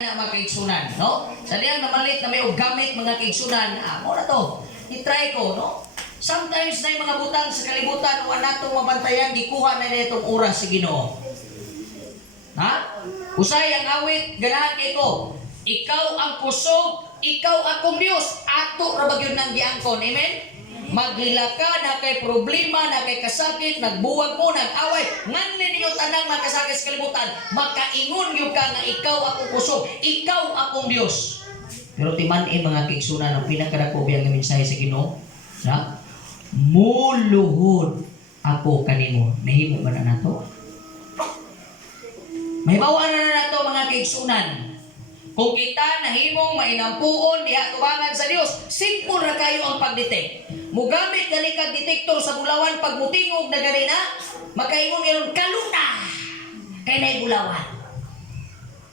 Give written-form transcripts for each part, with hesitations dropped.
na mga kaigsunan, no? Sa liyang namalit na may gamit mga kaigsunan, mo na to, itry ko, no? Sometimes na yung mga butang sa kalibutan, o natong mabantayan, gikuha na na itong oras sa Ginoo. Ha? Usay ang awit, ganahan kay ko, ikaw ang kusog, ikaw akong Diyos, ato ra ba gyud nang giangkon, amen? Maghilaka na kay problema, na kay kasakit, nagbuwag mo, nag-away, nganli ninyo tanang makasakit sa kalibutan, makaingon yung ka nga ikaw akong kusog, ikaw akong Diyos. Pero timan-in mga kaigsunan, ang pinakadako biyang mensahe sa Ginoo, na muluhod ako kanimo. Nahimo ba na nato? Mahibawa na nato mga kaigsunan. Kung kita nahimong mainampuon diha tubangan sa Dios, simple ra kayo ang pagdetect. Mugamit gali kag detektor sa bulawan pag mutingog na gani na, makaingon ngayon kaluna kay nay bulawan.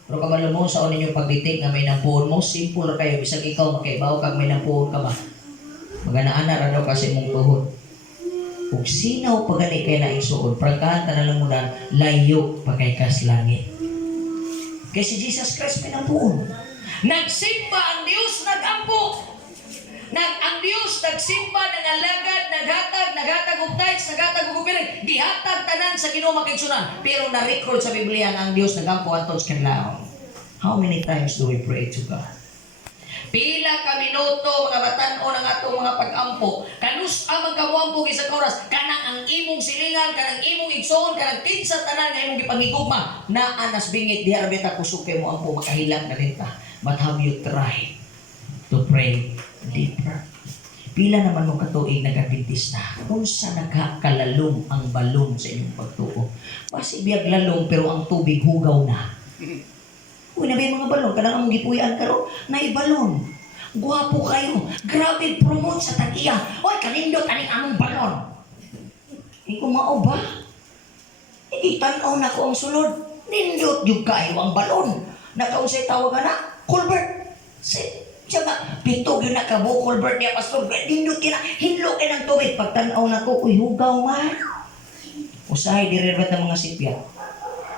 Pero kabalo mo sa unin yung pagdetect nga may nampuon mo, simple ra kayo bisag ikaw makaibaw kag may nampuon ka ba. Maganaan na daw kasi mong tuhod. Ug sinaw pagani kay na isuod, prangkahan ta na lang mo na layo pa kay kas langit. Kaya si Jesus Christ pinampuon. Nagsimba ang Diyos, nagampo. Ang Diyos nagsimba, nangalagad, naghatag og tithes, naghatag og offering, gihatag tanan sa Ginoo makaigsunan. Pero na-record sa Biblia nga ang Diyos nagampo antos kanlaon. How many times do we pray to God? Pila ka minuto mga batan-o ng atong mga pag-ampo. Kanus amang kamuampo sa oras, kanang ang imong silingan, kanang imong igsoon, kanang tinsa tanan nga imong gipangigugma na anas bingit diha ra beta kusog kay mo ampo makahilak na rinta. But have you tried to pray deeper? Pila naman mo katuig nag-adventista, unsa nagkakalalom ang balon sa inyong pagtuo? Basi biyag lalom pero ang tubig hugaw na. Uy, nabi mga balon, kanang among gipuyan karo, naibalon. Guwapo kayo, grabe promote sa tag-iya. Uy, kanindot aning among balon. Hindi ko mao ba? Itanaw na ko ang sulod. Nindot yung kayo ang balon. Nakausay tawag na, Colbert. Siya nga, pitog yun na kabo, Colbert niya, Pastor. Nindot kina, hinlo ka ng tubig. Pagtanaw na ko, uy, hugaw man. Usahay, diribat ng mga sipya.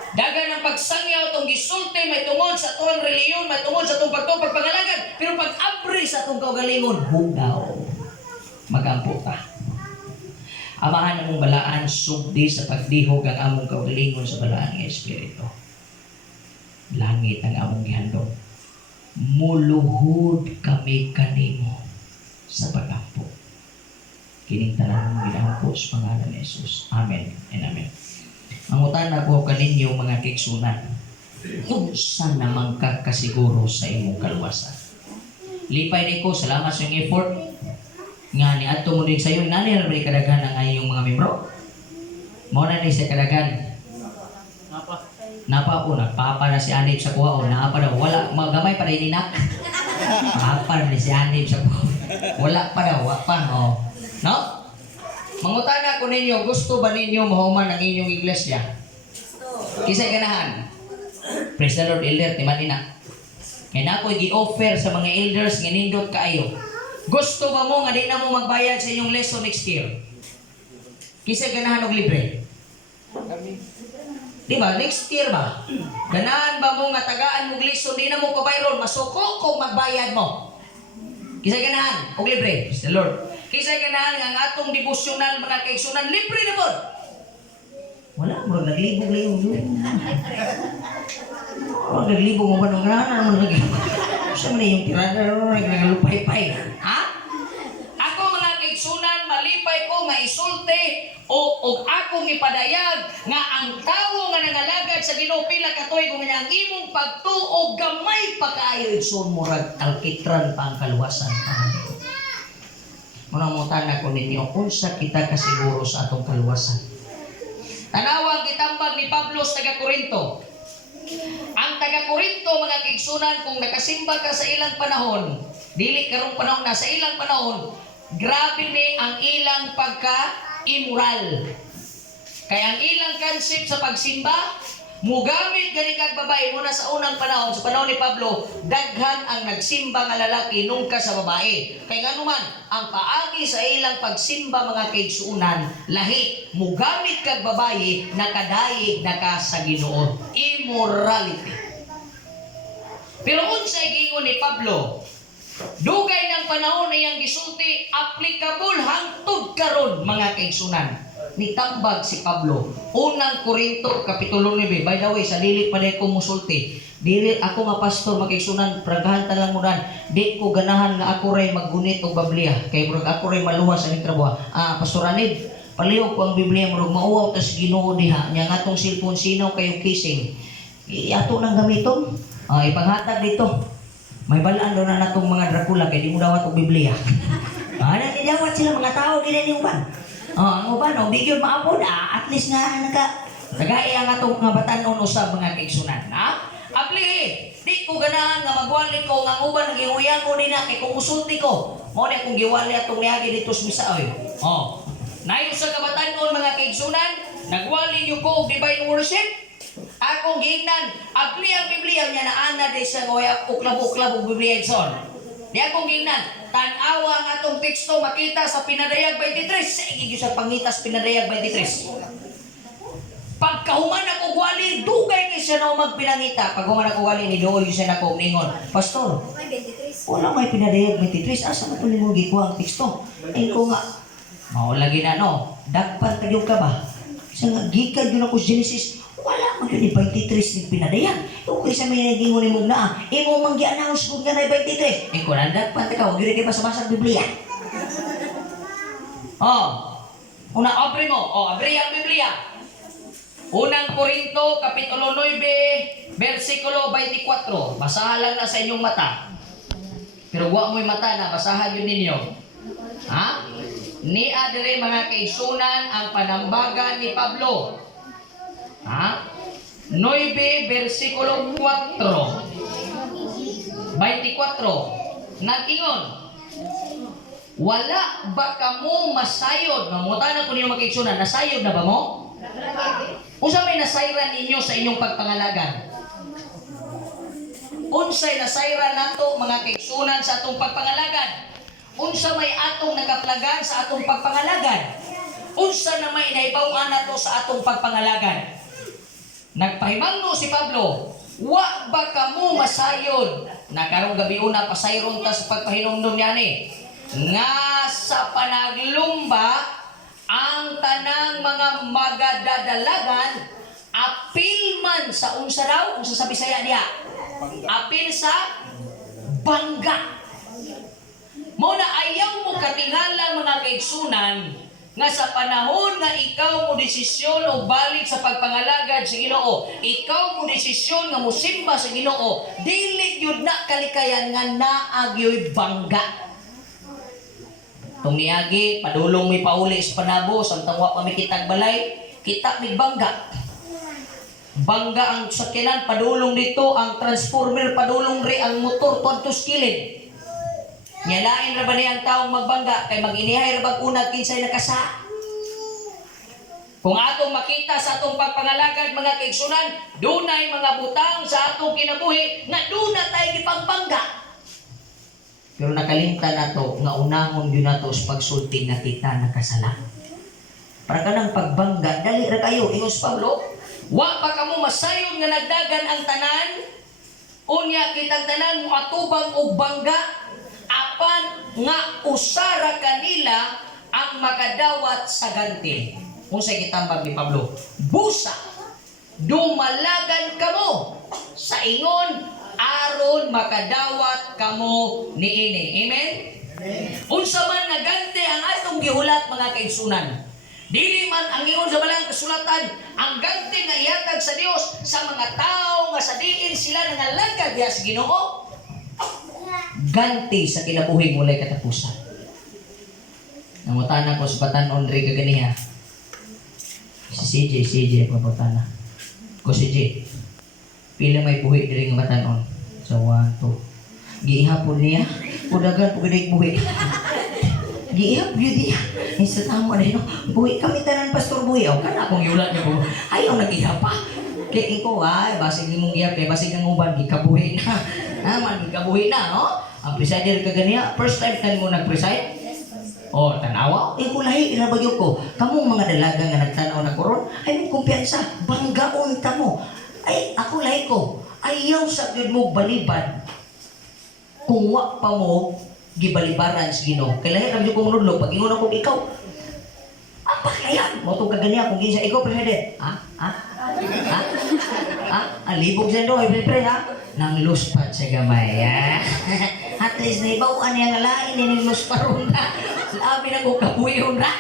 Dagan ang pagsangyaw itong gisulti, may tungod sa itong reliyon, may tungod sa itong pagpangalagan. Pero pag-abri sa itong kaugalingon, hugaw. Magampo ka. Amahan among balaan, sugdi sa pagdihog ang among kaugalingon sa balaan ng Espiritu. Langit ang among gihandog. Muluhod kami kanimo sa pagampo. Kining tanan mong ginampo sa pangalan ni Jesus. Amen and amen. Mangutan ako kaninyo mga kaigsunan, unsa namang kakasiguro sa imong kaluwasan. Lipay ni ko, salamat sa iyong effort. Nga ni ato mo din sa iyo, nani na may kadaghan ang iyong mga membro? Mao na ni sa kadaghan. Napa po, nagpapa na si Anib sa kuha o naapa daw. Wala, magamay pa rin inak. Papa na si Anib sa kuha. Wala pa daw, wala pa. O. No? Mangutan ako ninyo, gusto ba ninyo mahuman ang inyong iglesia? Kisay ganahan. Praise the Lord, elder, timan ina. Kaya na ako'y gi-offer sa mga elders, nginindot kaayo. Gusto ba mo nga di na mo magbayad sa inyong lesson next year? Kisay ganahan og libre? Di ba? Next year ba? Ganahan ba mo nga tagaan mong lesson, di na mo kabayron, masuko kung magbayad mo? Kisay ganahan og libre? Praise the Lord. Kisay ganahan nga ang atong devotional mga kaigsunan libre na po. Wala mo naglibog-libog yun. Naglibog mo ba nung ganahan mo naglibog? Gusto mo na yung tirada naglupay-pay. Ha? Ako mga kaigsunan malipay ko nga isulti o akong ipadayag nga ang tawo nga nangalagad sa Ginoo pila ka tuig kung ang imong pagtuo gamay pa kaayo igsoon mo rag alkitran pa ang kaluwasan pa. Munamutan ako ninyo, unsa kita kasiguro sa atong kaluwasan. Tanawang gitambag ni Pablo sa taga-Korinto. Ang taga-Korinto, mga kaigsunan, kung nakasimba ka sa ilang panahon, dili karong panahon na, sa ilang panahon, grabe ni ang ilang pagka-immoral. Kaya ang ilang concept sa pagsimba, mugamit gani kag babae muna sa unang panahon, sa panahon ni Pablo, daghan ang nagsimba nga lalaki nungka sa babae. Kaya nga naman, ang paagi sa ilang pagsimba mga kaigsuunan, lahi, mugamit kag babae, nakadayeg na ka sa Ginoo. Immorality. Pero unsay giingon ni Pablo, dugay ng panahon na iyang gisulti, applicable hangtod karon mga kaigsunan. Nitambag si Pablo. Unang Korinto, Kapitulo 9. By the way, sa dili pa ko musulti. Dili ako nga pastor magkaigsunan, pragahan lang mo dan. Di ko ganahan nga ako ray maggunit og Biblia. Kay murag ako ray maluwas sa trabaho. Pastor Anid, palihog ko ang Biblia murag mauwaw tas Ginoo diha. Nya nga tong cellphone sinaw kayo kissing. Ato nang gamiton. Ipanghatag dito. May balaan daw na natong mga Dracula kay di mo dawat og Biblia. Nagdawat sila mga tao gini uban. Ang uban no, bigyon maapod at least nga nagay ang atong nga batan-on usab mga kaigsunan. Apli, di ko ganahan nga magwali ko nga uban nagiuyan ko din na kay kung usulti ko. Mo na kung giwali atong niagi dito sa Misaoy. Nayo sa kabatan-on mga kaigsunan, nagwali niyo ko og divine worship. Akong giingnan, apli ang Biblia niya na ana de sa ngoya uklab-uklab og Biblia igsoon. Di akong giingnan, tan-awa ang atong teksto makita sa Pinadayag 23. Sige sa pangitas Pinadayag 23. Pagkahuman ako wali, dugay ni siya na magpinangita. Paghuman ako wali, ni Dool siya na ko ningon. Pastor, wala may Pinadayag 23. Asa na ito ningon gikuha ang teksto? Ay ko nga, maulagi na no, dagpan tagyong ka ba? Sa nga, gikan yun ako sa Genesis, wala man yun 23 ni Pinadayag. Okay sa may nagingon ni mong naa. Imo mang gi-announce kung nga na 23. Ko nandag pa ka, huwag yun kayo basa-basa Biblia. Una, abre mo. Abre ang Biblia. Unang Korinto, Kapitulo 9, versikulo 24. Basahan lang na sa inyong mata. Pero huwag mo'y mata na, basahan yun ninyo. Ni adere mga kaigsunan ang panambagan ni Pablo. 9 versikulo 4. 24. Nag-ingon, wala ba kamo masayod? Mamutana ko ninyo mag-igsunan, nasayod na ba mo? Unsa may nasayran ninyo sa inyong pagpangalagan? Unsay nasayran nato mga kaigsunan sa atong pagpangalagan? Unsa may atong nakaplagan sa atong pagpangalagan? Unsa na may naibaw nato sa atong pagpangalagan? Nagpahimangno si Pablo, wa ba kamo masayod? Nakarong gabi una pasayron ta sa pagpahinumdum niya ni nga sa panaglumba ang tanang mga magadadalagan apil man sa unsa raw, unsa sa Bisaya niya? Apil sa bangga. Muna ayaw mo katingala mga kaigsunan nga sa panahon nga ikaw mo desisyon o balik sa pagpangalagad sa Ginoo, ikaw mo desisyon nga musimba sa Ginoo, dili yun na kalikayan nga naagyo'y bangga. Itong niagi, padulong may pauli sa panabo, samtang wa pa may kitag balay, kita may bangga. Bangga ang sakinan, padulong dito, ang transformer, padulong ri, ang motor, tuwantos kilid. Nyalain ra ba niya ang taong magbangga kay mag-inihay ra bag una kinsay nakasa. Kung atong makita sa atong pagpangalagad mga kaigsunan, dunay mga butang sa atong kinabuhi nga duna tayo gipagbangga. Pero nakalimtan nato nga unahon gyud nato sa pagsulti nga kita nakasala. Para kanang pagbangga dali ra kayo ingon si Pablo, wa pa kamo masayon nga nagdagan ang tanan. Unya kitang tanan mo atubang og bangga. Apan nga usara kanila ang makadawat sa ganti. Unsay gitambag ni Pablo? Busa dumalagan kamo sa ingon aron makadawat kamo niini. Amen? Unsa man nga ganti ang atong gihulat mga kaigsunan. Dili man ang ingon sa balang kasulatan ang ganti nga ihatag sa Dios sa mga tao nga sa diin sila nangalagad diha sa Ginoo. Ganti sa kinabuhi mulay katapusan. Nangutana ko sa batanon rin kaganiha. Si CJ, pabutana. Ko CJ, pila may buhi rin nga batanon. So, 1, 2. Gihapon niya, kudagan po gano'y buhi. Gihap yun niya. Sa tamo na yun, buhi kami tanan pastor buhi. O, kana akong yulat niya po. Ayaw nag-ihap pa. Kaya ikaw basig mong gihap, kaya basig ang uban, gikabuhi na. Naman, gikabuhi na, no? Ang presider kaganiya, first time kan mo nag-preside? Tanawa? Kulahi, inabagyo ko. Kamong mga dalaga nga nagtanaw na koron, ay mong kumpiyansa, banggaon ta mo. Ay, ako lahi ko. ayaw sa gyud mo baliban kung wa pa mo gibalibaran sa Ginoo. Kay lahi ra gyud ko manudlo pag ingon ako ikaw. Ang paklayan mo tong kaganiya kung kinsa ikaw president. Alibog sa do pre ha. Nang luspat sa gamay. At least naibawan niya nga lain ni lusparon na. Labi na ko kabuyon na.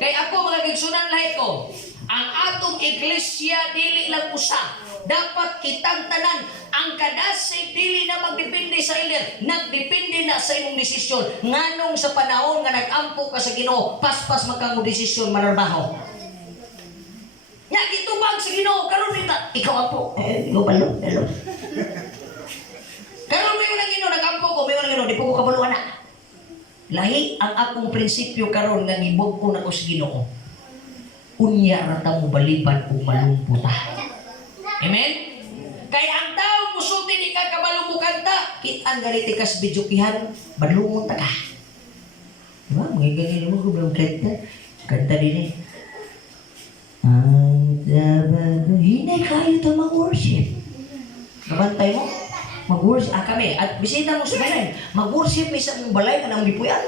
Kay ako mga kigsunan lahi ko, ang atong iglesia dili lang usa. Dapat kitang tanan ang kadasig dili na magdepende sa elder, nagdepende na sa imong desisyon. Nganong sa panahon nga nagampo ka sa Ginoo, paspas magkang desisyon manarbaho. Nya gitubag sa Ginoo karon kita, ikaw apo, ikaw balo. Karon may unang Ginoo nagampo ko, may unang Ginoo di po ko kabalo ana. Lahi ang akong prinsipyo karon nga gibog ko na ko sa Ginoo. Unya ra ta mo baliban ug malumputa. Amen? Kaya ang tao musutin ika kabalo mo kanta, kitaan ganiti kas bidyukihan, balungon ta ka. Diba? Mga ganyan mo ko bilang kanta. Kanta din eh. Ang sabado, hinay kayo ito mag-worship. Nabantay mo? Mag-worship. Kami. At bisita mo sa balay. Mag-worship may sa mong balay ka nang lipuyan.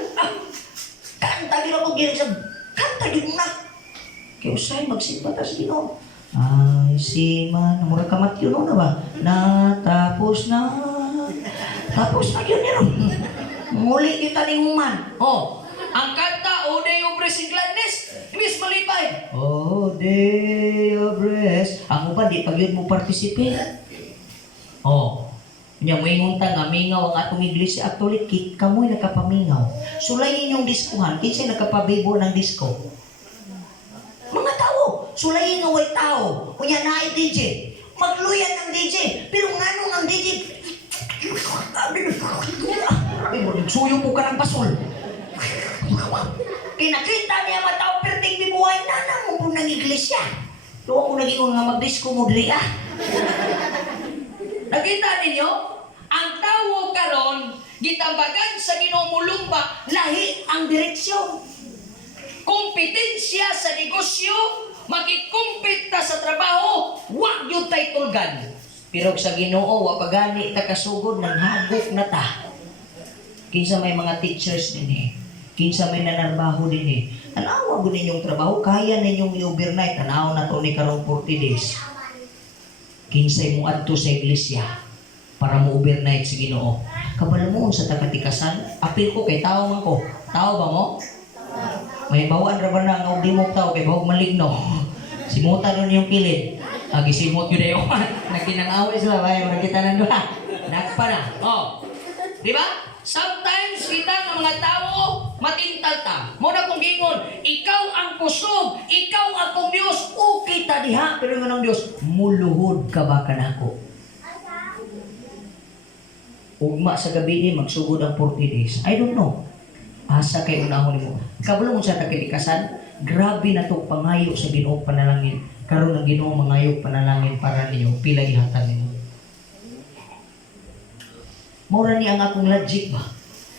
Kanta din ako ginig sa... Kanta din mo na. Kaya usay, magsipatas din ako. Ay, siman. Mura ka matyo no na ba? Natapos na. Tapos na yun yun. Muli kita ni human. Ang kanta, O Day of Rest and Gladness. Ibig malipay. O Day of Rest. Ako ba, di pag yun mo participate? Nya may ngunta nga, mingaw ang atong iglesia. Actually, kamoy nakapamingaw. Sulayin yung diskuhan. Kinsa nakapabibo ng disco? Mga tao. Sulayin nga way tao. Kunya na DJ. Magluyan ng DJ. Pero nganong ang DJ? Suyo po ka ng basol. Kinakita niya matao perting bibuhay na mo po ng iglesia. Tuwa ko naging nga mag-disco mo dili Nakita ninyo? Ang tao karon gitambagan sa Ginoo mulumba, lahi ang direksyon. Kompetensya sa negosyo, makikumpit ta sa trabaho, wag yun tay tulgan. Pero sa Ginoo, wa pagani ta kasugod ng hagok na ta. Kinsa may mga teachers din eh. Kinsa may nanarbaho din eh. Tanawa ko ninyong trabaho, kaya ninyong i-overnight. Tanaw na to ni karong 40 days. Kinsay mo adto sa iglesia para mo overnight sa Ginoo. Kabalo mo sa takatikasan, apil ko kay tao man ko. Tao ba mo? May bawaan ra ba na nga di mo tao kay bawag maligno. Simutan nun yung kilid. Gisimot yun na yun. Nagkinangaway sila, wala kita nandoon. Nakpa na. Di ba? Sometimes kita ng mga tao matintal ta. Muna kong gingon, ikaw ang kusog, ikaw ang kong Diyos, okay ta diha. Pero yung ng Diyos, muluhod ka ba ka na ako? Ugma sa gabi ni, magsugod ang 40 days. I don't know. Asa kay unahon mo. Kabalo mo sa takilikasan, grabe na to pangayo sa Ginoo panalangin. Karon ang Ginoo mangayo panalangin para ninyo, pila gihatan ninyo. Mura ni ang akong logic ba?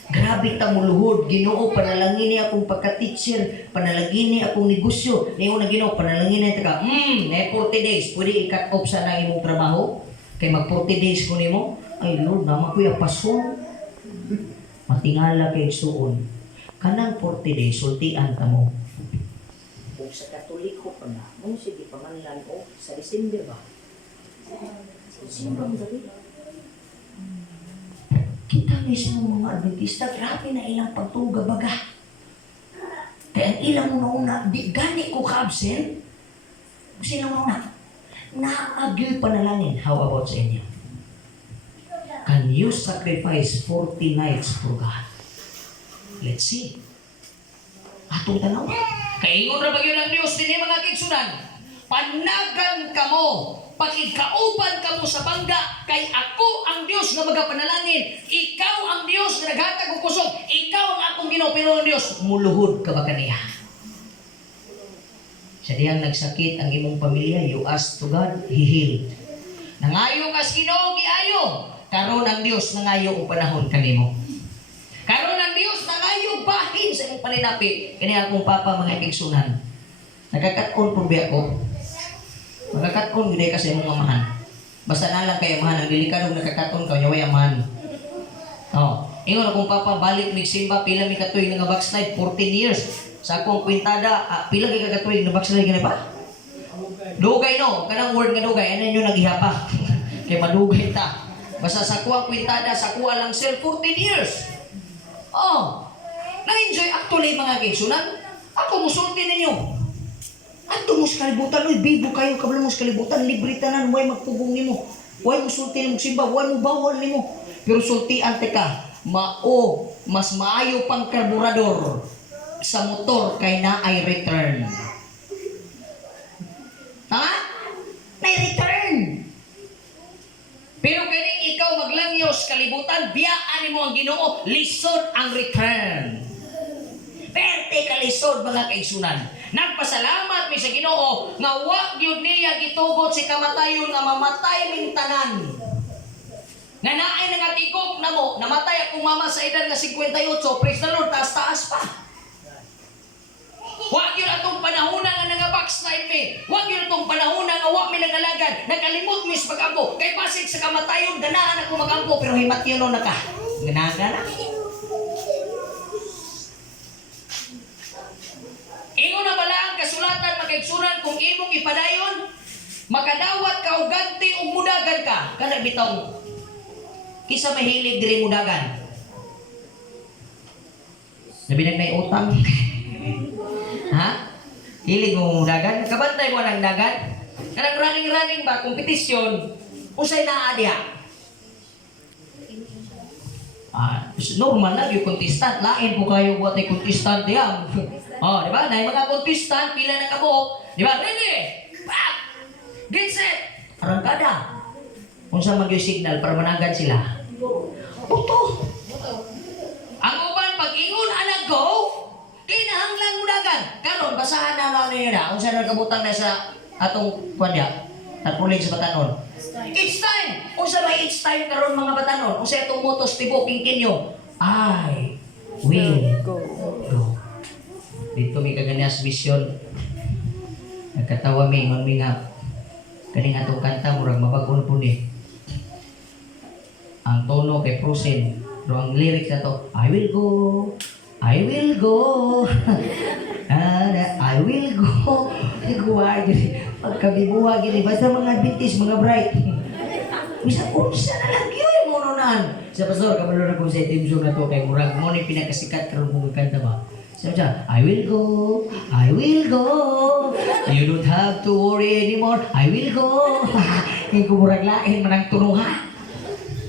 Grabe ta mo luhod, Ginoo panalangin ni akong pagka-teacher, panalangin ni akong negosyo. Niyo na Ginoo panalangin ni ta ka. 40 days pwede i-cut off sa nang imong trabaho. Kay mag 40 days ko nimo. Ay Lord, naman kuya pason. Matingala kay suon. Kanang 40 days sultian ta mo. Kung sa Katoliko pa na, mo sige pamanlan o sa December ba? December gabi. Kita mismo mga Adventista, grabe na ilang pagtuga baga. Kaya ang ilang una-una, di gani ko ka-absent. Sino una? Naagil panalangin. How about sa inyo? Can you sacrifice 40 nights for God? Let's see. Atong tanaw. Kaingon ra bagyo ng Diyos din mga kigsunan. Panagan kamo. Pakigkauban ka mo sa bangga, kay ako ang Diyos na magapanalangin. Ikaw ang Diyos na naghatag og kusog. Ikaw ang akong Ginoo, pero ang Diyos, muluhod ka ba kaniya? Sa diyang nagsakit ang imong pamilya, you ask to God, He healed. Nangayo kas Ginoo, giayo. Karon ang Diyos nangayo og panahon kanimo. Karon ang Diyos nangayo bahin sa imong paninapi. Kani akong papa mga kigsunan. Nagkakat-on po biya ko. Magkakat-on gid ka sa imong amahan. Basta na lang kayo amahan, ang delikadong nakakaton ka, yaway amahan. Oh, ingon akong papa, balik mig simba, pila mi katuig nga backslide, 14 years. Sa akong kwintada, pila kay katuig nga backslide gani ba? Dugay no, kanang word nga dugay, ano nyo nagihapa? Kay madugay ta. Basta sa kuwang kwintada, sa kuwa lang sir, 14 years. Oh, na-enjoy actually mga kaigsunan. Ako musulti ninyo. Ato mo sa kalibutan, oy, bibo kayo, kabalo mo sa kalibutan, libre tanan, huwag magpugong nimo. Huwag mo sulti nimo simba, huwag mo bawal nimo. Pero sultian ka, mas maayo pang karburador sa motor kay na ay return. Ha? May return. Pero kaning ikaw maglangyos kalibutan, biyaan mo ang Ginoo, lisod ang return. Perte ka lisod mga kaigsunan. Nagpasalamat mi sa Ginoo nga wa gyud niya gitugot si kamatayon nga mamatay ming tanan. Nga naay nga tigok na mo, namatay akong mama sa edad nga 58, praise the Lord, taas-taas pa. Wa gyud atong panahon nga nanga-backslide mi. Wa gyud atong panahon nga wa mi nangalagad. Nakalimot mi sa pag-ampo. Kay basig sa kamatayon ganahan ako mag-ampo pero himatyon na ka. Ganaga na. Ingon na bala ang kasulatan makaigsunan kung imong ipadayon, makadawat ka og ganti ug mudagan ka. Kana bitaw. Kisa mahilig diri mudagan. Nabi may utang. Ha? Hilig mo mudagan? Kabantay mo ng dagan? Kanang running ba, kompetisyon, usay na diha. Normal na yung contestant. Lain po kayo buat ay contestant diha. Oh, di ba? Nay mga contestant, pila na kabo. Di ba? Ready? Back! Get set! Arangkada. Kung saan mag signal para managan sila. Buto. Ang uban, pag ingon anak go, kinahanglan mudagan. Karon basahan na lang niya. Kung saan nagkabutang na sa atong kwadya. Tapuling sa batanon. It's time! Kung saan may it's time karon mga batanon. Kung saan itong motos tibo, kingkinyo. I will go. Dito may kaganyas vision. Nagkatawa may ingon may nga. Kaning atong kanta, murag mabagon po ni. Ang tono kay Prusin. Pero ang lyrics na to, I will go. I will go. I will go. Guwa gini. Pagkabibuha gini. Basta mga Adventist, mga bright. Bisa unsa na lang yun mo nunan. Sa pastor, kabalo na kung sa team zone na to. Kay murag mo ni pinakasikat karon kung kanta ba. Sabi siya, I will go. I will go. You don't have to worry anymore. I will go. Kaya kumurag lain manang tunuhan.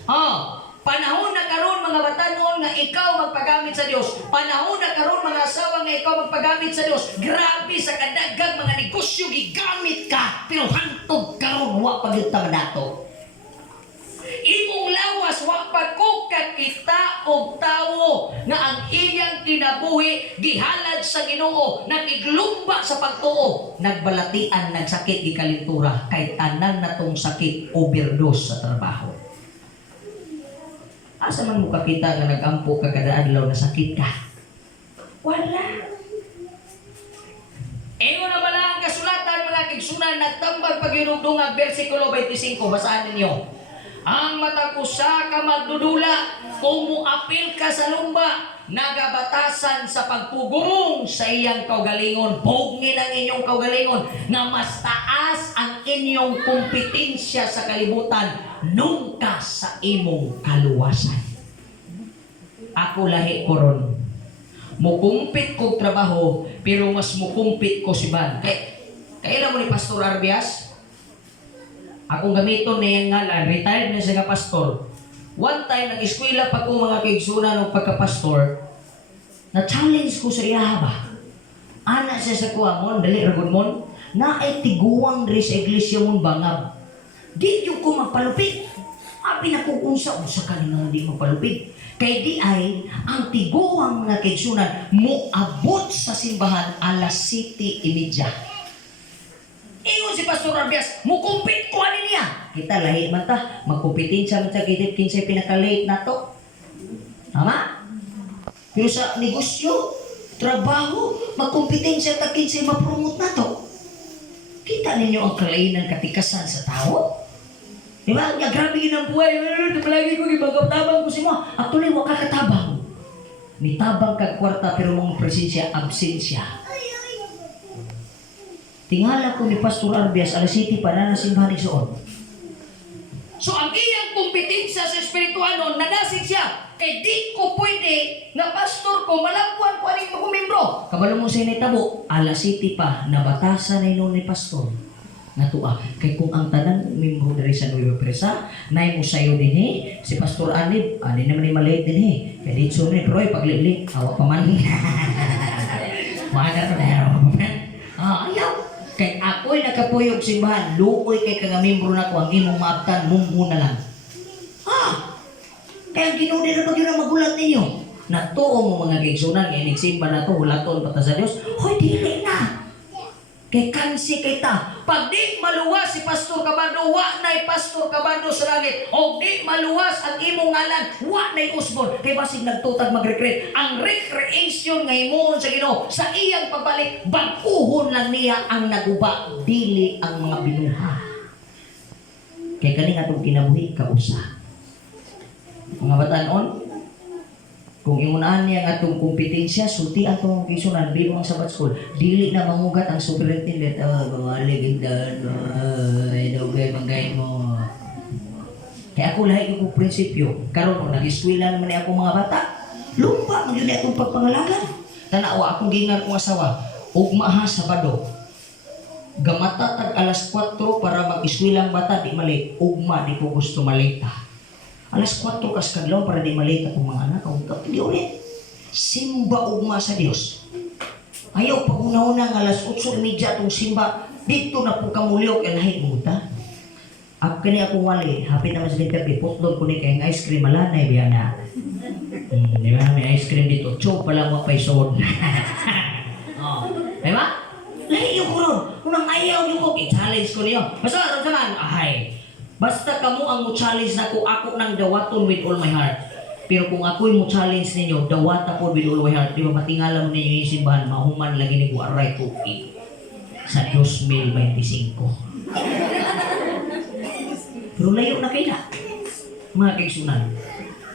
Oh, panahon na karon mga batanon nga ikaw magpagamit sa Dios. Panahon na karon mga asawa nga ikaw magpagamit sa Dios. Grabe sa kadagag mga negosyo gigamit ka, pero hantog karon wa pa gyud ta madato. Imong lawas wa pa kukat kita og tawo nga ang iyang kinabuhi gihalad sa Ginoo, nagiglumba sa pagtuo, nagbalatian, nagsakit gikalintura kay tanan natong sakit overdose sa trabaho. Asa man mo kakita nga nagampo ka kada adlaw na sakit ka? Wala. Ingon na bala ang kasulatan mga kigsunan nagtambag pagyunugdungag bersikulo 25 basahan ninyo. Ang matag usa ka magdudula kung muapil ka sa lumba nagabatasan sa pagpugong sa iyang kaugalingon. Pugngin ang inyong kaugalingon nga mas taas ang inyong kompetensya sa kalibutan nungka sa imong kaluwasan. Ako lahi ko ron. Mukumpit kong trabaho pero mas mukumpit ko si Ban. Kailan mo ni Pastor Arbias? Akong gamiton na yung ngalan, retired na siya pastor. One time, nag-eskwela pa kong mga kaigsunan ng pagka-pastor, na-challenge ko sa iya ba? Anak siya sa kuha mo, dali ragod mo, na ay tiguang rin sa iglesia mong bangab. Di yung ko magpalupit. Abi na kung unsa ka nga di magpalupit. Kay di ay, ang tiguang mga kaigsunan, muabot sa simbahan alas 7:30. Ingon si Pastor Arbias, mukumpit ko ani niya. Kita lahi man ta, magkumpitin siya man sa kitip kinsay pinaka-late na to. Tama? Pero sa negosyo, trabaho, magkumpitin siya ta kinsay ma-promote na to. Kita ninyo ang kalainan katikasan sa tao? Diba? Nga grabe ginang buhay. Palagi ko gibagab-tabang ko si mo. Actually, waka katabang. Nitabang kag kwarta pero mong presensya, absensya. Tingala ko ni Pastor Arbias, alas 7 pa na nasimbahan igsoon. So ang iyang kompetensya sa espiritual nun, nadasig siya. Kaya di ko pwede nga pastor ko, malabuan ko aning mga membro. Kabalo mo sa initabo, alas 7 pa, nabatasan na ni pastor. Natua, kay kung ang tanang membro dari sa Nueva Presa, nay mo sayo din si Pastor Anib, ani naman ni maliit din kaya dito ni Roy, paglili, awa pa man. Maana pa na ayaw. Kay ako'y nakapuyog simbahan, luoy kay kang membro na ko, ang imong maabtan, mumbo na lang. Kaya ginudi na pag yun ang magulat ninyo. Natuo mo mga kaigsunan, kaya nagsimba na to, hulaton pata sa Diyos, hoy, dili na. Kay kansi kita. Pag di maluwas si Pastor Cabardo, wa na'y Pastor Cabardo sa langit. O di maluwas ang imong ngalan, wa na'y usbon. Kay basig nagtutag mag-recreate. Ang recreation nga imuhon sa Ginoo, sa iyang pagbalik, baguhon lang niya ang naguba, dili ang mga binuha. Kay kaning atong kinabuhi kausa. Mga batanon, kung iunaan niya ang atong kompetensya, sulti ang itong kisunan, bilang ang Sabbath School, dili na mangugat ang superintendent, bumalik ang ay, dugay, manggay mo. Kaya ako lahat yung prinsipyo, karon kung nag-iswila naman niya akong mga bata, lumpa, magyun niya itong pagpangalagan. Tanawa, akong gingan kong asawa, ugma ha, Sabado. Gamata tag alas 4 para mag-iswilang bata, di mali, ugma, di ko gusto malita. Alas 4 kas kadlaw para di malita kong mga anak. Hindi ulit. Simba ugma sa Dios. Ayaw pag una-una ng alas 8:30 itong simba. Dito na po kamulyo kaya lahi muta. Ako kani akong wali. Hapit naman sa interview. Putlon ko ni kayong ice cream. Malanay biya na. Di ba may ice cream dito? Chow pala mo pa isod. Diba? Lahi yung kurong. Unang ayaw yung ko. I-challenge ko niyo. Basta aron naman. Ahay. Basta kamo ang mo-challenge na ako nang dawaton with all my heart. Pero kung ako'y mo-challenge ninyo, dawat ako with all my heart. Di ba matingala mo ninyo yung simbahan, mahuman lagi ni Guaray Cookie sa 2025. Pero layo na kayo na, mga kaigsunan.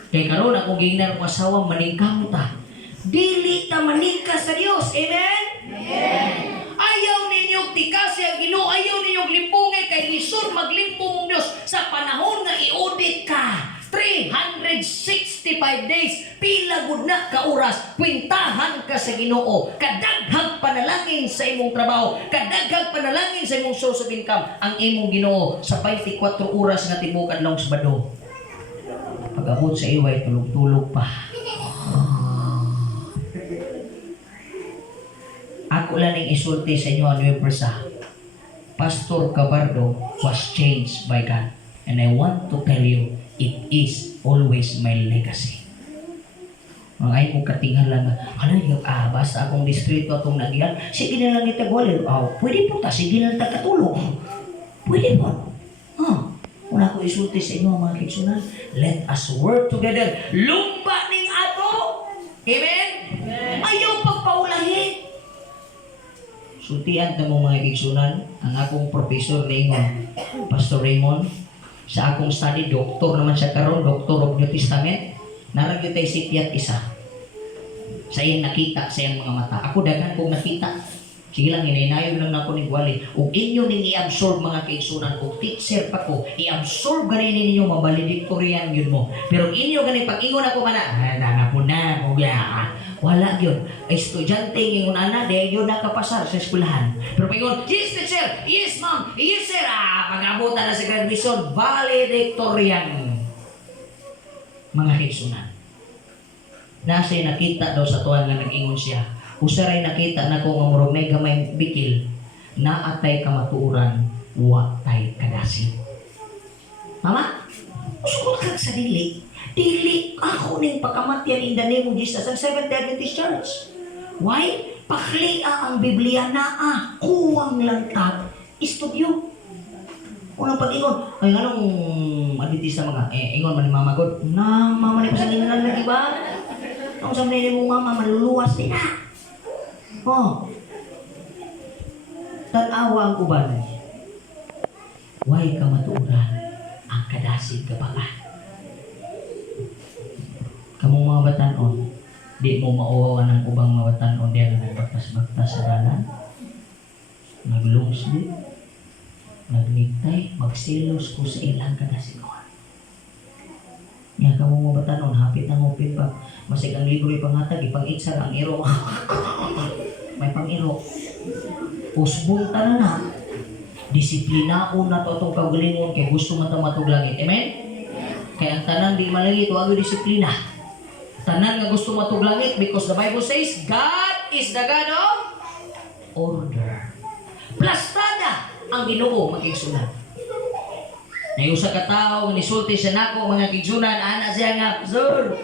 Kaya karon akong gingnan kong asawa, maningkamot ta. Dili ta maningka sa Dios. Amen? Amen. Ayaw ninyong tikasi ang Ginoo, ayaw ninyong limpungin kay lisur maglimpong ang Diyos sa panahon nga i-audit ka. 365 days, pila gud na ka oras, kwintahan ka sa Ginoo. Kadaghang panalangin sa imong trabaho, kadaghang panalangin sa imong source of income, ang imong Ginoo sa 24 oras nga tibukan lang Sabado. Pag-abot sa iway, tulog-tulog pa. Ako lang yung isulti sa inyo ano yung persa. Pastor Cabardo was changed by God. And I want to tell you, it is always my legacy. Mga ay kong katingan lang, basta akong distrito atong nagyan, sige na lang itagwalin. Pwede po ta, sige na lang tagkatulong. Pwede po. Una ko isulti sa inyo mga kiksunan, let us work together. Lumba ning ato. Amen? Ayaw pagpaulahin. Sultian ng mga kiksunan, ang akong professor Raymond, Pastor Raymond, sa akong study, doktor naman siya karon, Doctor of New Testament, naragyo tayo sitiyat isa. Sa iyang nakita, sa iyang mga mata. Ako daghan kong nakita. Sige lang, hinaynayon lang ako ni Gwali. Kung inyo ning i-absorb mga kaigsunan, kung teacher pa ko, i-absorb ganin ninyo, mabalediktorian yun mo. Pero inyo ganin, pag ingon ako mana, po na, wala yun. Estudyante yung ana, dahil yun nakapasar sa eskwelahan. Pero pag ingon, yes teacher, yes ma'am, yes sir, pag-abutan na sa graduation, valedictorian. Mga kaigsunan. Nasa'y nakita daw sa tuwan nga nag-ingon siya. Usaray nakita na ko nga murag may gamay bikil na atay kamatuuran wa tay kadasin. Mama, usukot kag sa dili. Dili ako ning pagkamatyan in the name of Jesus ang Seventh Adventist Church. Why? Paklia ang Biblia na kuwang lang tag istudyo. Unang pag-ingon, ay anong Adventista mga ingon man ni Mama God. Na mama ni pasanginan lagi ba? Ang sabi ni mo mama maluluwas din na. Tanawa ang uban. Way kamaturan ang kadasig ka pa ka. Kamong mga batanon, di mo mauwawan ng ubang mga batanon diyan na nagbagtas-bagtas sa dalan. Naglungsdi, nagnigtay, magsilos ko sa ilang kadasigon. Nga kamong mga batanon, hapit ang upin pa. Masig ang libro ipangatag, ipang-itsar ang iro. May pang-iro. Usbong tanan na. Disiplinaon na to itong kaugalingon kay gusto man ito matuglangit. Amen? Kaya ang tanan di malagi ito ang disiplina. Tanan nga gusto matuglangit because the Bible says God is the God of order. Plastada ang Ginoo magigsunan. Nayusa ka tao nisulti siya nako mga kigsunan ana siya nga sir.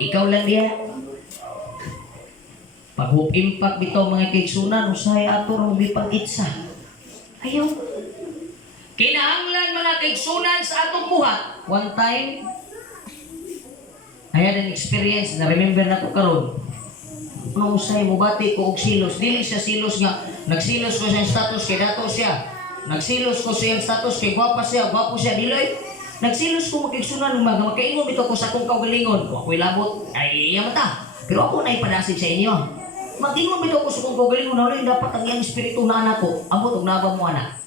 Ikaw lang diya. Pag-impact bitaw mga kigsunan, usay ato rong bipag-itsa. Ayaw. Kinahanglan mga kigsunan sa atong buhat. One time, I had an experience na remember na ko karon. Ano usay mo bati ko og silos. Dili siya silos nga. Nagsilos ko sa status kay dato siya. Nagsilos ko sa status kay gwapa siya, gwapo siya. Diloy. Nagsilos ko magkigsunan ng mga makaingon bitaw ko sa akong kaugalingon. Ako'y labot. Ay, iya mata. Pero ako na ipadasig sa inyo. Mag-ingon bitaw ko sa akong kaugalingon na rin dapat ang iyang espiritu na anak ko. Amot og naba mo anak.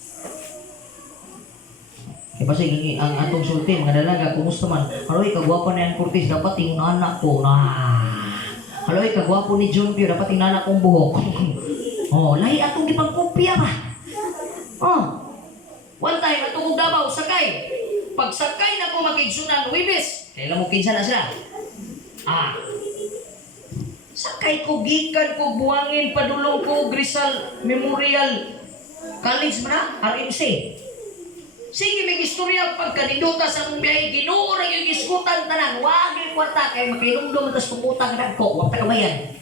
Kaya kasi ang atong sulti, mga dalaga, kumusta man? Haloy, kagwapo na yan Curtis, dapat yung anak ko na. Haloy, kagwapo ni John Pio, dapat yung anak kong buhok. Oh, lahi atong gipang kopya ba? Oh, one time, atong kong Davao, sakay. Pagsakay na ko makigsunan, Wibis. Kailan mo kinsa na sila? Sakay ko, gikan ko, buhangin, padulong ko, Rizal Memorial College mo na, RMC. Sige, may istorya pagkaninduta sa mong biyahe, Ginoo ra yung iskutan tanan, wag yung kwarta, kaya makinumdum at pumutang na ko, wag tagabayan.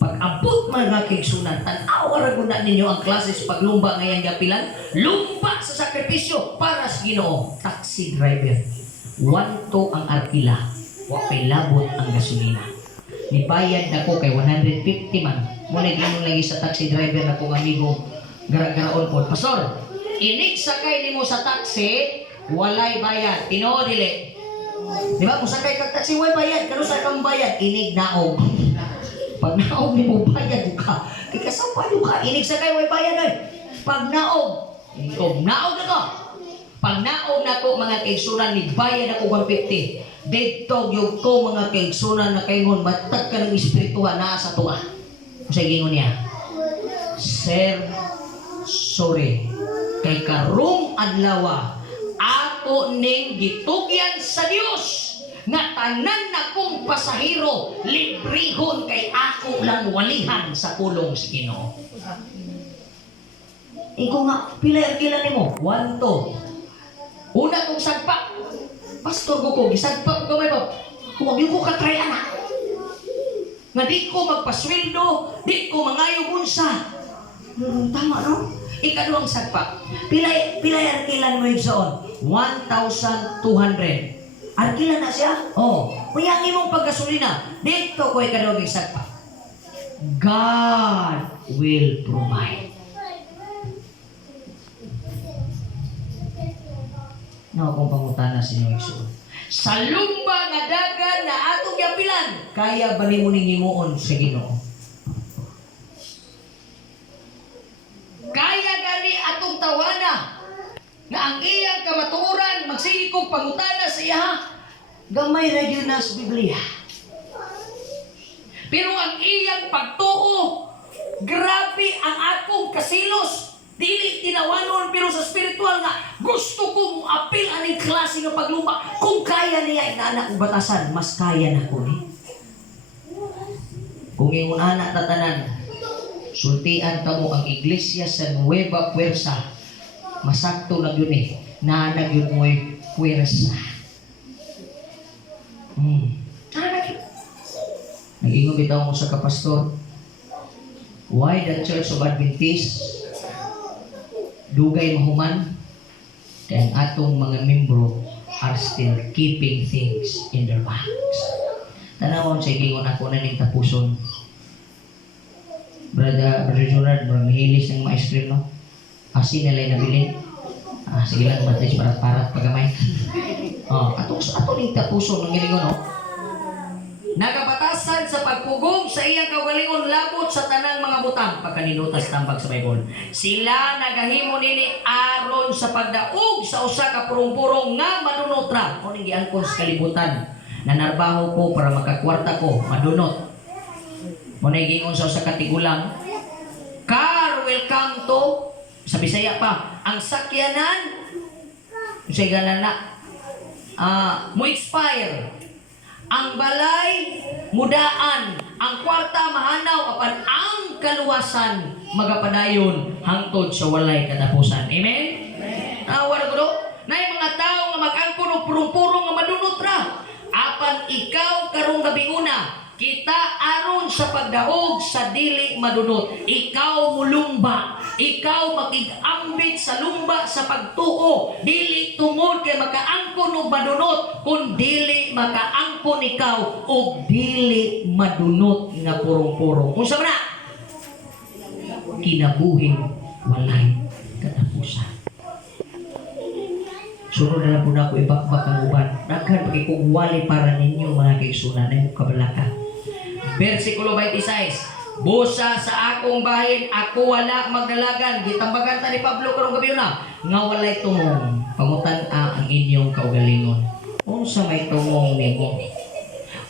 Pag-abot mga kigsunan, tanaw aragunan ninyo ang klase sa paglumba ngayang gapilan, lumba sa sakripisyo para sa Ginoo. Taxi driver, wanto ang arkila, wakay labot ang gasolina. Nibayad na ko kay 150 man. Muna ginong lagi sa taxi driver na kong amigo, gara-garaon po. Pastor, inig sakay ni mo sa taxi, walay bayad. Tinoo dili. Di ba? Kung sakay kag taxi, walay bayad. Kano sa kang bayad? Inig naog. Pag naog ni mo bayad ka. Kaya kasapa yung ka. Inig sakay, walay bayad eh. Pag naog, naog na ko. Pag naog na ko, mga kaigsunan, ni bayad ako 150. Dito yung ko mga kaigsunan na kaingon, matag ka ng espirituhan na sa tuwa. Kasi gingon niya, Sir, sorry. Kay karong adlaw ako ning gitugyan sa Dios nga tanan na kong pasahero librehon kay ako lang walihan sa pulong sa Ginoo. Ikaw nga pila arkila nimo? 1 2. Una kong sagpa. Pastor ko gisagpa ko gamay ba? Huwag yung ko katry anak. Nga di ko magpasweldo, di ko mangayong unsa. Tama no? Ikaduhang sagpa. Pila arkilan mo yung soon? 1,200. Arkilan na siya? Oo. Mayangin mong paggasolina. Dito ko ikaduhang sagpa. God will provide. No, kung pangutana sa inyo igsoon. Sa lumba nga dagan na atong yapilan, kaya ba ni mo himuon sa Ginoo? Kaya gani atong tawana na ang iyang kamatuoran magsige kog pangutana sa iya. Gamay ra gyud na sa Biblia. Pero ang iyang pagtuo, grabe ang akong kasilos. Dili tinawanon pero sa spiritual nga gusto kong apil aning klase nga paglumba. Kung kaya niya inaanak kong batasan, mas kaya na ko eh. Kung yung anak tatanan, sultian ta mo ang iglesia sa Nueva Puersa. Masakto lang yun eh. Naanag yun mo'y puwersa. Naanag yun. Nag-ingon bitaw mo sa kapastor. Why the Church of Adventist dugay mahuman kaya ang atong mga membro are still keeping things in their bags. Tanawon sa igingon ako na ning tapuson. Brother Jonard, mahilis ng mga ice cream, no? Asin nila nabilin. Sige lang, at least parat-parat pagamay. Ato ni kapuso ng gilingon, no? Nagapatasan sa pagpugong sa iyang kaugalingon labot sa tanang mga butang pagkanilutas tambag sa Bible. Sila nagahimo nini aron sa pagdaog sa usa ka purong-purong nga madunot ra. Kuning giangkon sa kalibutan. Nanarbaho ko para makakwarta ko, madunot. Muna giingon sa usa ka tigulang, car will come to, sa Bisaya pa, ang sakyanan, usay ganana, mo expire. Ang balay, mudaan, ang kwarta mahanaw, apan ang kaluwasan, magapadayon, hangtod sa walay katapusan. Amen? Wala ko do? Na yung mga tao nga mag-angkon o purong-purong nga madunot ra. Apan ikaw karong gabi una, kita aron sa pagdaog sa dili madunot. Ikaw mulumba. Ikaw makig-ambit sa lumba sa pagtuo. Dili tungod kay makaangkon og madunot, kun dili makaangkon ikaw og dili madunot nga purong-purong. Unsa man na? Kinabuhing walay katapusan. Sunod na lang po na ako ibakbak ang uban. Daghan pagkikugwali para ninyo mga kaigsunan na kabalaka. Versikulo 26. Busa sa akong bahin, ako wala magdalagan. Gitambagan ta ni Pablo karong gabi na. Nga walay tumong, pangutan ang inyong kaugalingon. Unsa may tumong nimo?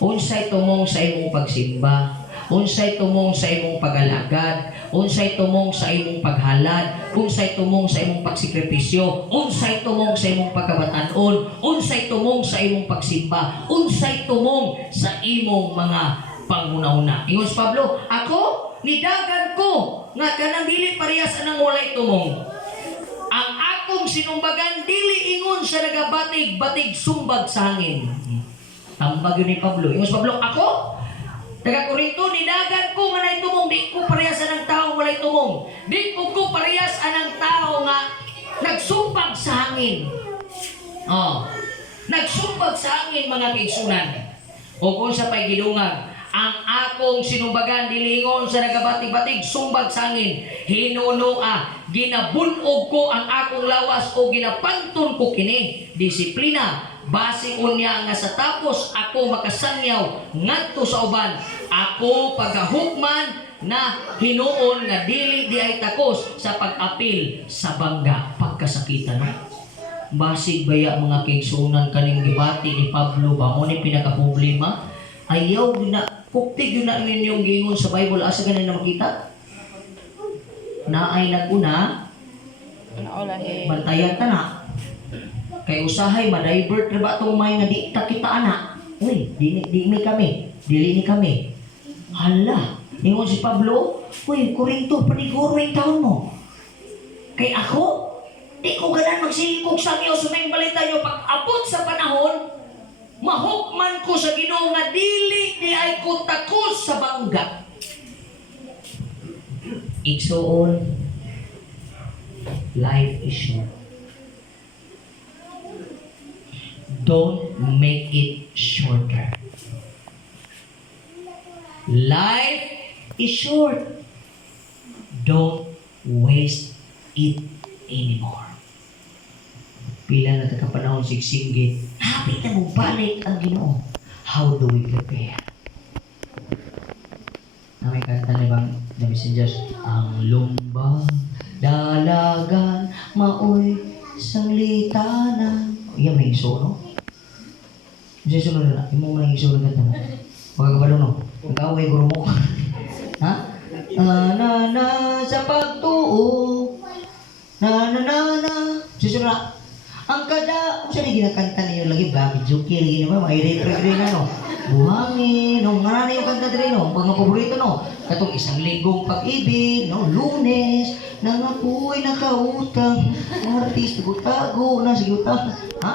Unsay tumong sa imong pagsimba? Unsay tumong sa imong pagalagad? Unsay tumong sa imong paghalad? Unsay tumong sa imong pagsikripisyo? Unsay tumong sa imong pagkabatan-on? Unsay tumong sa imong pagsimba? Unsay tumong sa imong mga panguna-una? Ingon si Pablo, ako nidagan ko nga kanang dili parehas anang walay tumong. Ang akong sinumbagan dili ingon sa nagabatig-batig sumbag sa hangin. Tambag yun ni Pablo. Ingon si Pablo, ako taga Corinto, nidagan ko nga nay tumong, di ko parehas anang tao walay tumong. Di ko parehas anang tao nga nagsumpag sa hangin. Nagsumpag sa hangin mga kaigsunan. O kung sa pa'y gidungag, ang akong sinumbagan dilingon sa nagabatig-batig sumbag sa hangin. Hinunua, ginabunog ko ang akong lawas o ginapanton ko kini. Disiplina, base unya nga sa tapos ako makasangyaw ngadto sa uban. Ako pagahukman na hinuon nga dili di ay takos sa pag-apil sa bangga pagkasakitan. Basig baya mga kaigsunan kaning gibati ni Pablo ba mo ni pinaka-problema? Ayaw na kuktig yun na ninyong gingon sa Bible. Asa ganun na makita? Na ay naguna bantayan ta na kay usahay ma-divert na ba itong may nga di kita ana. Uy, di may kami, dili ni kami. Hala, ingon si Pablo, uy, Corinto, paniguro yung taon mo. Kay ako, di ko ganan magsilkog sa iyo sa may balita nyo. Pag abot sa panahon, mahukman ko sa Ginoo nga dili di ay ko takos sa bangga. Igsuon, life is short. Don't make it shorter. Life is short. Don't waste it anymore. Pila na takapanahon sigsinggit. Hapit na mo balik ang Ginoo. How do we prepare? Na may kanta na bang na messengers, ang lumbang dalagan maoy sanglitanan. Iya may iso, no? Kasi sunod na, yung mga iso na ganda. Magkakabalo, no? Mag-away guro mo. Ha? Na sa pagtuo. Na. Susunod na. Ang kada, kung saan yung ginakanta niyo lagi, Bami Juki, lagi naman, mga i-refer na, no? Buhangin, no? Nga na yung kanta din, no? Mga paborito, no? Katong isang linggong pag-ibig, no? Lunes, nangapoy, nakautang, artist, tago, nasa utang. Ha?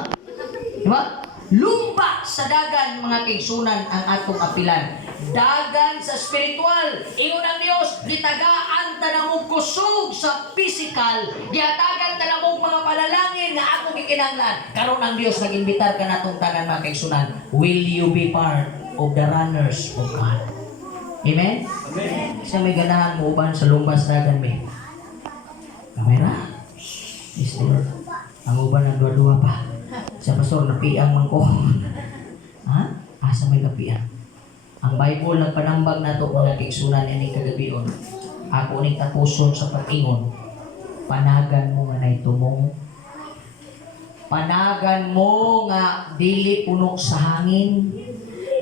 Diba? Lumba sa dagan mga kaigsunan ang atong apilan. Dagan sa spiritual. Ingon ang Dios, gitagaan ta namong kusog sa physical. Gihatagan ta namong mga panalangin nga akong gikinahanglan. Karon ang Dios nag-imbitar ka natong tanan mga kaigsunan. Will you be part of the runners of God? Amen? Amen. Sa may ganahan mo uban sa lumba sa dagan, may kamera. Is Lord. Ang uban na dua-dua pa. Sa pastor, napiang man ko. Ha? Asa may napiang? Ang Bible nagpanambag na ito mga kaigsunan ining kagabion. Ako ning tapuson sa pag-ingon. Panagan mo nga na itumong. Panagan mo nga dili puno sa hangin.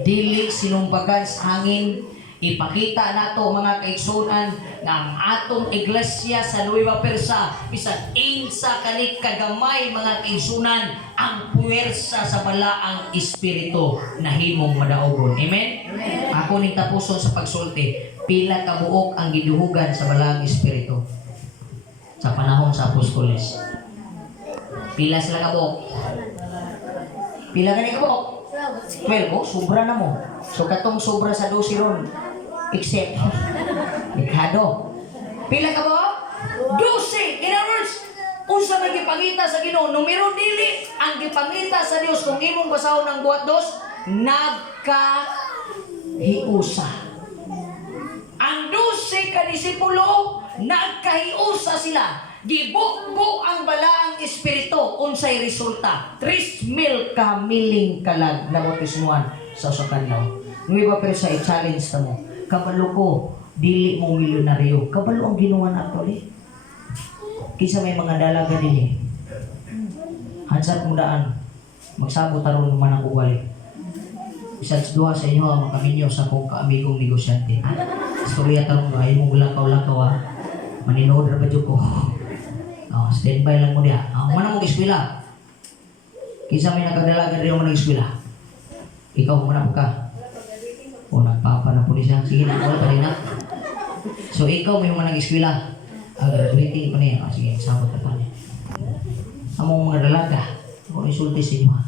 Dili sinumpagan sa hangin. Ipakita nato mga kaigsunan nga ang atong iglesia sa Nueva Persa bisan insa kanit kagamay mga kaigsunan ang puwersa sa balaang espiritu na himong madaogon. Amen? Ako ning tapuson sa pagsulti, pila ka buok ang giduhugan sa balaang espiritu sa panahon sa apostoles. Pila sila ka buok? Pila ka ni ka buok? 12 mo, sobra na mo. So katong sobra sa 12 ron. Except Ikado. Pila ka ba? 12. In other words, unsa may gipangita sa Ginoo, numero dili ang gipangita sa Dios kung imong basahon ng buhat dos, nagkahiusa. Ang 12 ka disipulo, nagkahiusa sila. Gibukbo ang balaang espiritu, unsay resulta? 3,000 ka miling kalag na bautismuhan sa usakanlaw. Nueva Persa i-challenge ta mo. Kabalo ko, dili mo milyonaryo. Kabalo ang ginawa na ito eh. Kisa may mga dalaga din eh. Hansat mo daan, magsabot taron man ang ugali. Isa't duha sa inyo ang makaminyo sa kong kaamigong negosyante. Storya taron ba, yung lakaw-lakaw maninood na ba ko? Standby lang mo diya. Mana mong eskwela? Kisa may nakadalaga rin mo nag-eskwela. Ikaw muna po ka. O nagpapa na po niya. Sige na, wala pa rin na. So ikaw may mga nag-eskwela. Graduating pa niya. Sige, sabot na pa niya. Among mga dalaga, ako isulti sa inyo ha.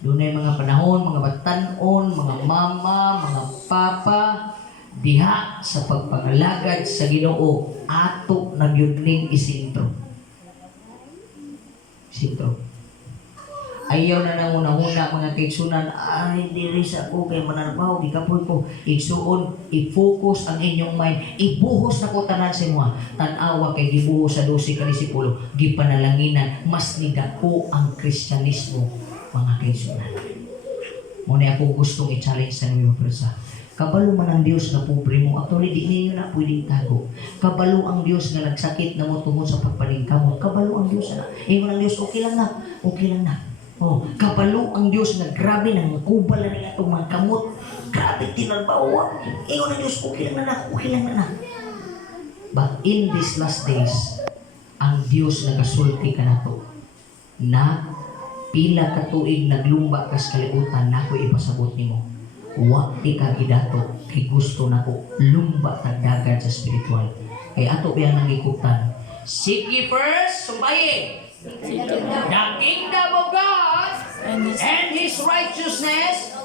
Doon ay mga panahon, mga batanon, mga mama, mga papa, diha sa pagpangalagad sa Ginoo, ato nagyudling isintro. Isintro. Ayaw na nanguna-huna mga kaigsunan, diri sa ako kay mananabaw, gikapoy ko, igsuon, i-focus ang inyong mind, ibuhos na ko tanan sa inyo, tanawa kay gibuhos sa 12 ka disipulo, gipanalanginan, mas nidako ang Kristyanismo, mga kaigsunan. Muna ako gustong i-challenge sa Nueva Persa. Kabalo man ang Dios na pobre mo, actually di ninyo na pwedeng tago. Kabalo ang Dios na nagsakit na mo tungod sa pagpaningkamot. Kabalo ang Dios na. Ingon ang Dios, okay lang na. Okay lang na. Oh, kabalo ang Diyos na grabe nang kubal na niya itong mga kamot. Grabe tinalbawa. Ingon ang Diyos, okay lang na. Okay lang na. But in these last days, ang Diyos nagasulti ka na to na pila ka tuig naglumba ka sa kalibutan na ako ipasabot nimo. Wa ka gidato kay gusto na ko lumba tagdagan sa spiritual. Kay ato biyang nangikutan. Seek ye first, sumbaye. The kingdom of God and His righteousness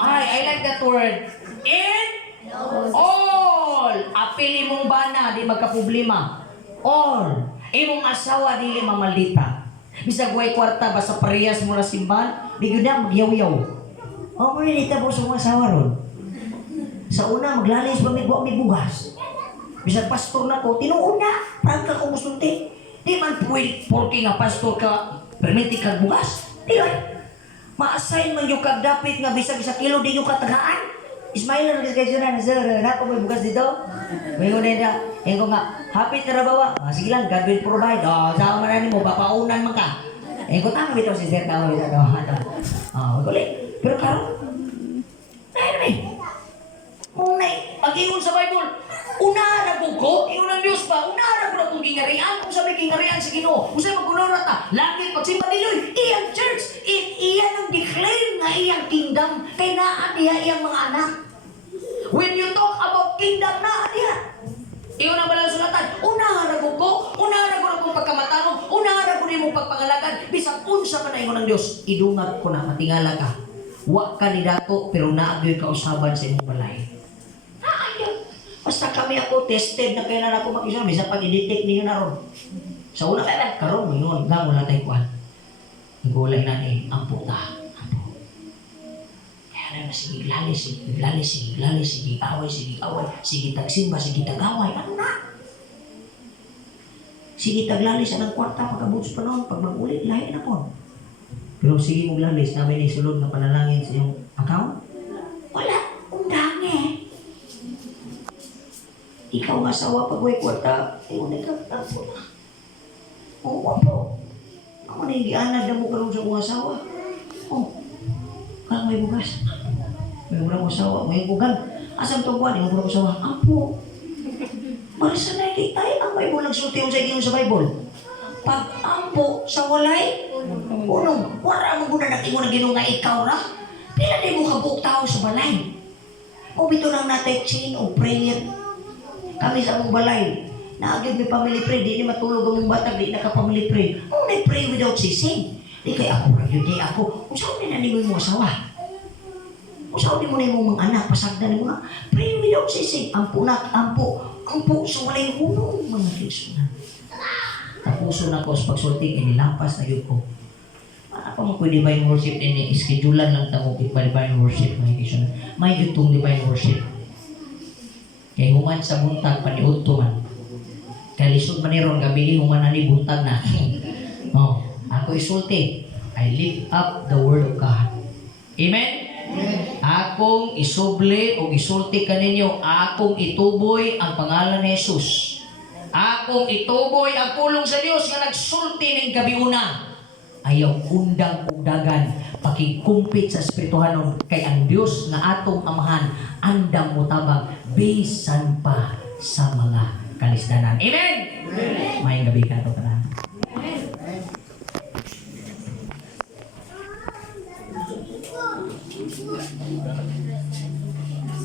I like that word. In all. Apili mong bana, di magkaproblema. All. Imong asawa, di mamalita. Bisag way kwarta, basta parehas mo na simbahan, di yun na magyaw-yaw. Mamalita po sa mga asawa ron. Sa una, maglalis ba may bugas. Bisag pastor na ko, tinuon na. Parang ka kumusunti. Di man pwede, porque nga pastor ka, permiti kag bugas. Di ba? Ma-assign man yung kagdapit nga bisa-bisa kilo, di yung katagaan. Ismail na nagkakasyon na, sir, nato may bugas dito. May una na, yung nga, happy na bawa. Sige lang, God will provide. Sama man mo, papaunan man ka. Yung tama bitaw si sir, tama bitaw. Kulit. Pero karon, pag-ingon sa Bible, unara ko, ingon ang Diyos pa, unara ko na kung gingarian, kung sabi gingarian sa Ginoo, kung sabi magkunora ta, langit, pagsimba niloy, iyang church, iyan ang declare na iyang kingdom, kay naa diya iyang mga anak. When you talk about kingdom, naa diya. Iyon ang balang sulatan, unara ko, unara ko na kung pagkamatanog, unara ko na yung pagpangalagan, bisang unsa ka na ingon ng Diyos, idungag ko na, matingala ka. Wa kandidato, pero naagyoy ka usaban sa imong balay. Basta kami ako tested na kailan ako mag-isang, bisa pag-i-detect niyo na ron. Sa una kailan, karon mo yun, wala tayo kuhan. Nagulay na ni, ang puta. Kaya na, sige lalis, sige away, sige tagsimba, sige tagaway, ano na? Sige taglalis ang kwarta pagkabuts pa noon, pag mag-ulit, lahi na po. Pero sige mo glalis, namin ni sulod na panalangin sa iyong account? Wala, undang eh. Ikaw nga asawa pag may kwarta, ayaw na ikaw na. Oo po. Ako na higianag na mo karoon sa mga asawa. Oh, kang may bugas. May murang asawa, may bugan. Asam to buwan, yung murang asawa. Apo. Marasa na kita ang Bible nagsulti yung sa inyo sa Bible. Pag ampo sa walay, unong, wala mo muna natin mo na ginunga ikaw na. Pila di mo kabuk tao sa balay. O bito lang natin chain o prayer. Kami sa mong balay. Naagad may family prayer, di matulog ang mong batag, di naka-family prayer. O may pray without ceasing. Di kaya ako, yun di ako. Kung saan din nanimoy mo asawa? Kung saan din mo na yung mga anak, pasagdan mo nga. Pray without ceasing. Ampo na, ampo. Ampo, so walay hunong mga kaigsunan. Tapuso na ko sa pagsulting, inilampas na yun ko. Ano pa mo kung divine worship ini, schedulean lang tamo kita divine worship mga kaigsunan. May yutong divine worship. Kaya human sa buntag, paniud to man. Kaya lisod man niron, gabi human na ni buntag na. Oh, ako isulti. I lift up the word of God. Amen? Akong isubli o isulti kaninyo, akong ituboy ang pangalan ni Jesus. Akong ituboy ang pulong sa Dios nga nagsulti ning gabiuna. Ayaw undang ugdagan, pakikumpit sa espirituhanon kay ang Dios nga atong amahan andam mutabang bisan pa sa mga kalisdanan. Amen. May gabi ka to kana.